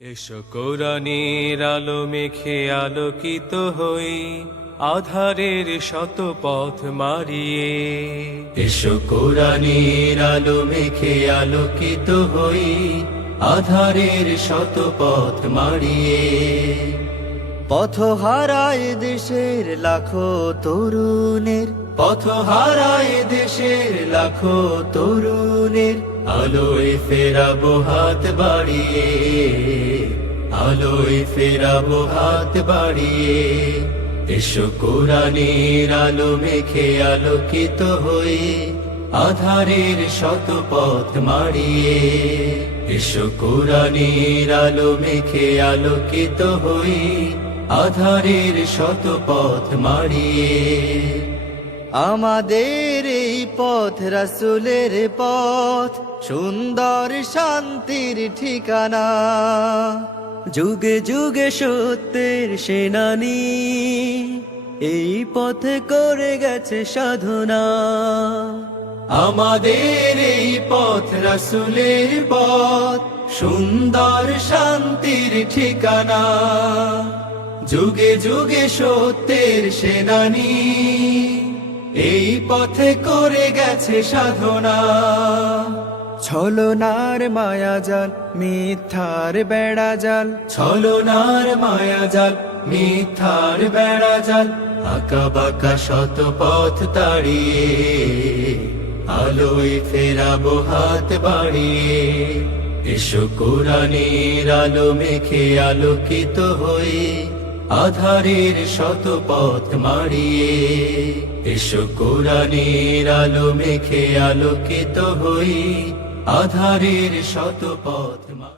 এসো কোরআনের আলো মেখে আলোকিত হই, আধারের শত পথ মারিয়ে। এসো কোরআনের আলো মেখে আলোকিত হই, আধারের শত পথ মারিয়ে। পথ হারায় দেশের লাখো তরুণের, পথ হারায় দেশের লাখো তরুণের, আলোয় ফেরাবো হাত বাড়িয়ে, আলোয় ফেরাবো হাত বাড়িয়ে। এসো কোরআনের আলো মেখে আলোকিত হই, আধারের শত পথ মারিয়ে। এসো কোরআনের আলো মেখে আলোকিত হই, আধারের শত পথ মারিয়ে। আমাদের এই পথ রাসূলের পথ, সুন্দর শান্তির ঠিকানা। যুগে যুগে সত্যের সেনানী, এই পথে করে গেছে সাধনা। আমাদের এই পথ রাসূলের পথ, সুন্দর শান্তির ঠিকানা। যুগে যুগে সত্যের সেনানী, এই পথে করে গেছে সাধনা। ছলনার মায়াজাল মিথ্যার বেড়াজাল, ছলনার মায়াজাল মিথ্যার বেড়াজাল, আঁকা বাঁকা শত পথ তাড়িয়ে, আলোয় ফেরাবো হাত বাড়িয়ে। এসো কোরআনের আলো মেখে আলোকিত হই, আধারের শত পথ মারিয়ে। এসো কোরআনের আলো মেখে আলোকিত হই, আধারের শত পথ